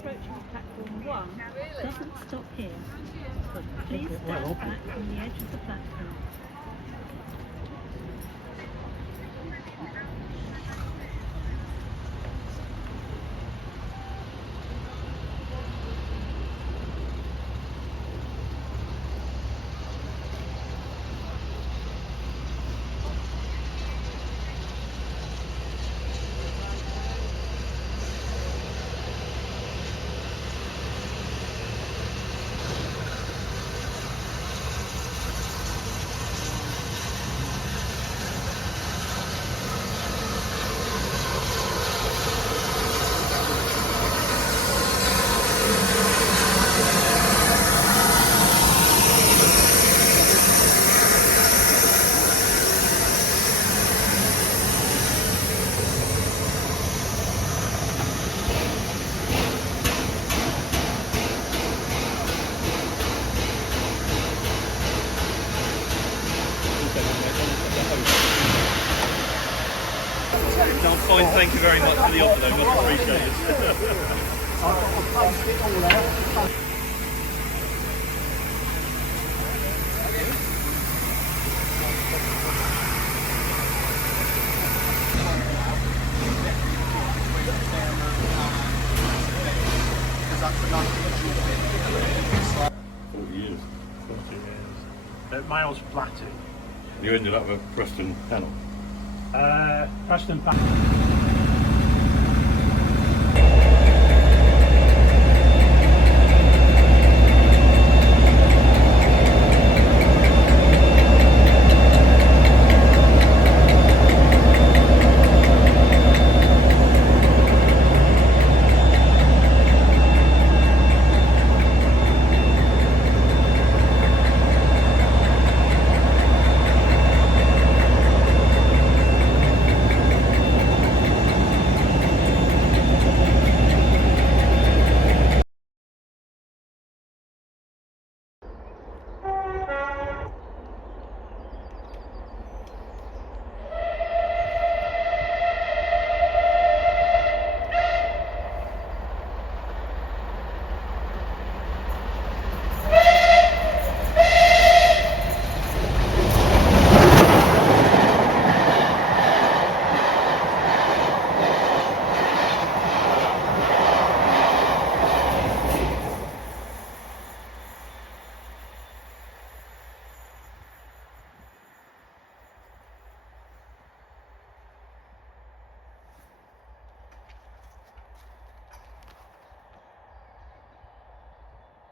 approaching platform 1 doesn't stop here, but please stand back from the edge of the platform. No, I'm fine, thank you very much for the offer though, much appreciated. At Miles Flatty. You ended up at Preston Panel. Preston Panel.